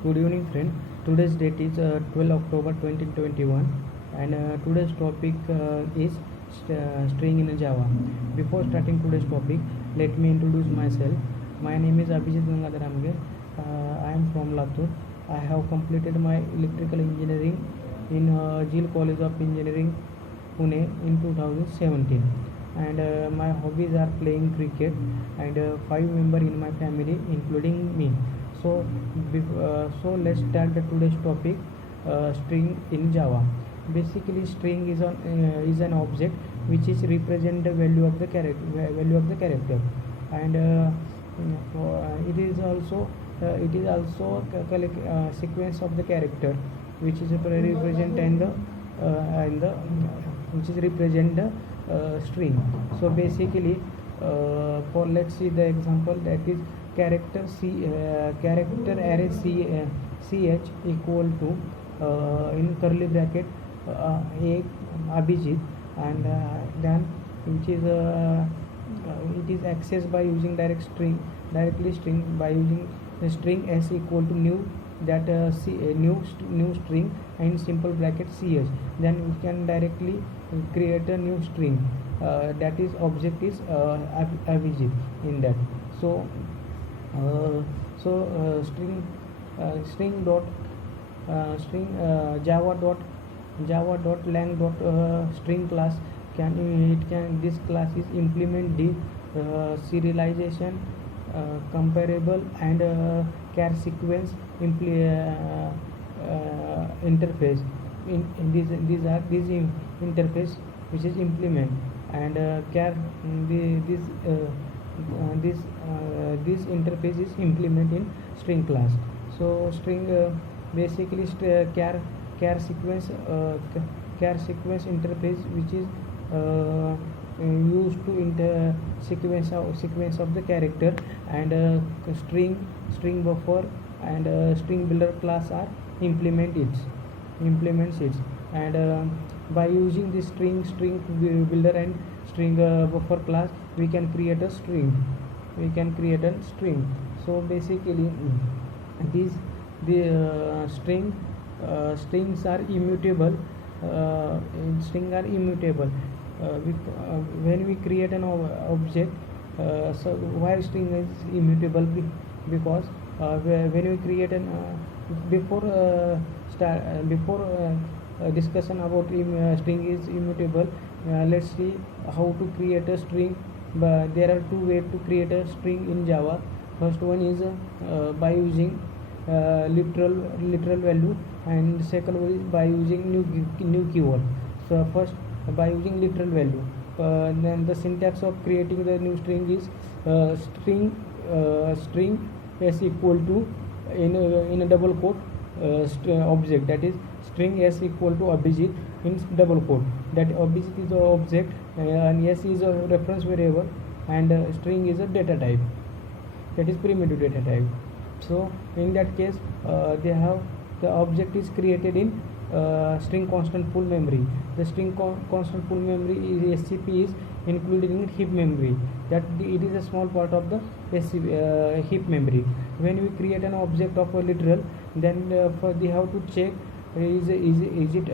Good evening, friend. Today's date is 12 October 2021, and today's topic is string in Java. Before starting today's topic, let me introduce myself. My name is Abhijit Gangadhar Amge. I am from Latur. I have completed my electrical engineering in Jil College of Engineering, Pune in 2017. And my hobbies are playing cricket, and 5 members in my family, including me. So, so let's start the today's topic, string in Java. Basically, string is an object which is represent the value of the character, and it is also sequence of the character which is represent and the which is represent the string. So basically, for let's see the example, that is character array ch equal to in curly bracket a Abhijit, and then which is it is accessed by using directly string by using the string s equal to new, that new string and simple bracket ch. Then we can directly create a new string, that is object is Abhijit in that. So string dot java dot lang dot string class this class is implement the serialization, comparable, and char sequence interface. These interface which is implement, and char this interface is implement in string class. So string basically char sequence interface which is used to sequence of the character, and string buffer and string builder class are implements it, and by using this string builder and string buffer class, we can create a string. So basically, these the strings are immutable. When we create an object, so why string is immutable? Because when we create an before discussion about string is immutable, let's see how to create a string. But there are two ways to create a string in Java. First one is by using literal value, and second one is by using new keyword. So first, by using literal value, then the syntax of creating the new string is string s equal to in a double quote object, that is string s equal to Abhijit in double quote. That Abhijit is the object, and s is a reference variable, and string is a data type, that is primitive data type. So in that case, the object is created in string constant full memory. The string constant full memory is SCP is included in heap memory, that it is a small part of the heap memory. When we create an object of a literal, then they have to check is it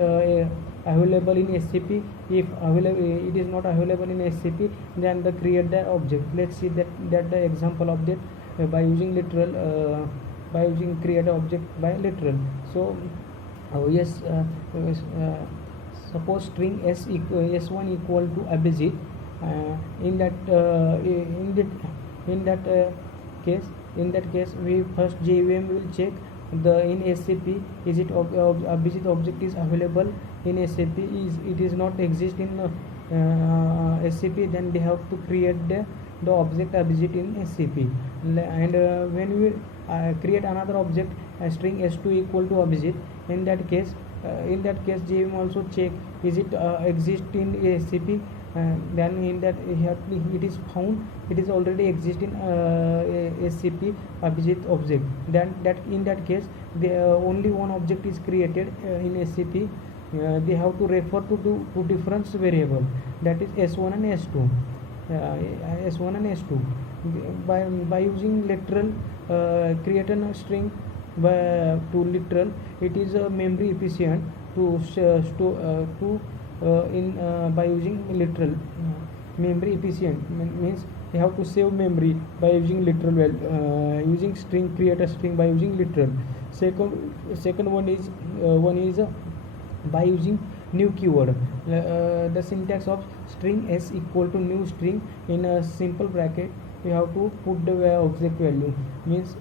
available in SCP. If it is not available in SCP, then the create the object. Let's see that the example of that by using literal, by using create object by literal. So yes, suppose string s1 equal to Abhijit. In that case, we first JVM will check the in SCP, is it Abhijit object is available in SCP. It is not exist in SCP, then they have to create the object Abhijit in SCP. And when we create another object, string s2 equal to Abhijit, in that case JVM also check is it exist in SCP. Then in that it is found it is already exist in SCP Abhijit object. Then that in that case, only one object is created in SCP. They have to refer to two different variable, that is s1 and s2. S1 and S2. By using literal, create a string to literal, it is memory efficient to store to in by using literal. Memory efficient means you have to save memory by using literal using string, create a string by using literal. Second one is by using new keyword. The syntax of string s equal to new string in a simple bracket. You have to put the object value, means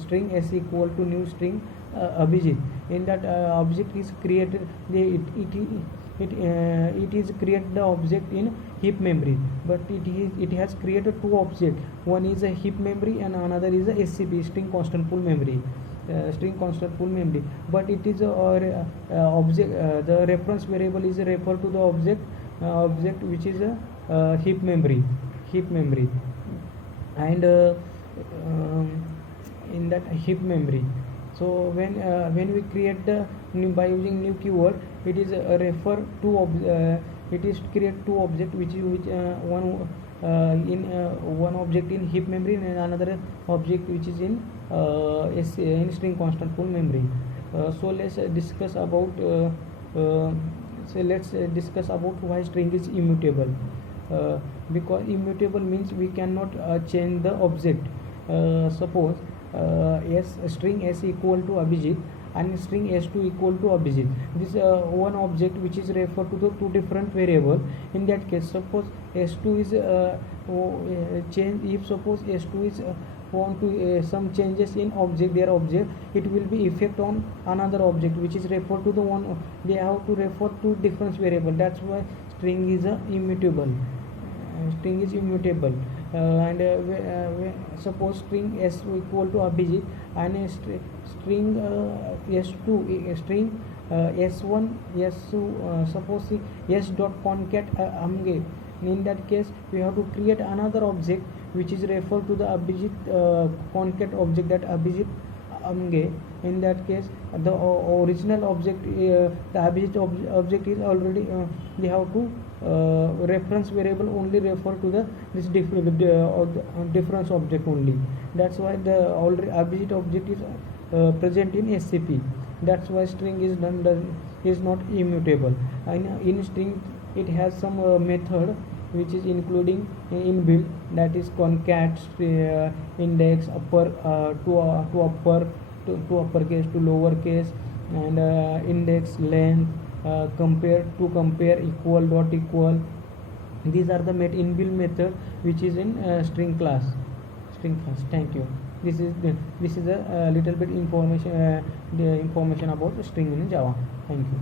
string s equal to new string Abhijit. In that object is created, it is create the object in heap memory, but it has created two objects. One is a heap memory and another is a SCP, string constant pool memory. String constant pool memory, but it is object, the reference variable is refer to the object which is a heap memory, and in that heap memory. So when we create the by using new keyword, it is refer to it is create two object which one in one object in heap memory and another object which is in string constant pool memory. So let's discuss about why string is immutable. Because immutable means we cannot change the object. Suppose string s equal to Abhijit and string s2 equal to Abhijit. This one object which is referred to the two different variable. In that case, suppose s2 is change. If suppose s2 is want to some changes in their object, it will be effect on another object which is referred to the one. They have to refer to different variable. That's why string is immutable. And suppose string s equal to Abhijit and string s2 string s1 s2 suppose s dot concat amge. In that case, we have to create another object which is referred to the Abhijit concat object, that Abhijit amge. In that case, the original object, the Abhijit object is already they have to reference variable only refer to the this difference object only. That's why the already Abhijit object is present in SCP. That's why string is not immutable. And in string it has some method which is including inbuilt, that is concat index upper to uppercase to lowercase, and index length, compare equal dot equal. These are the inbuilt method which is in string class. Thank you. This is a little bit information about string in Java. Thank you.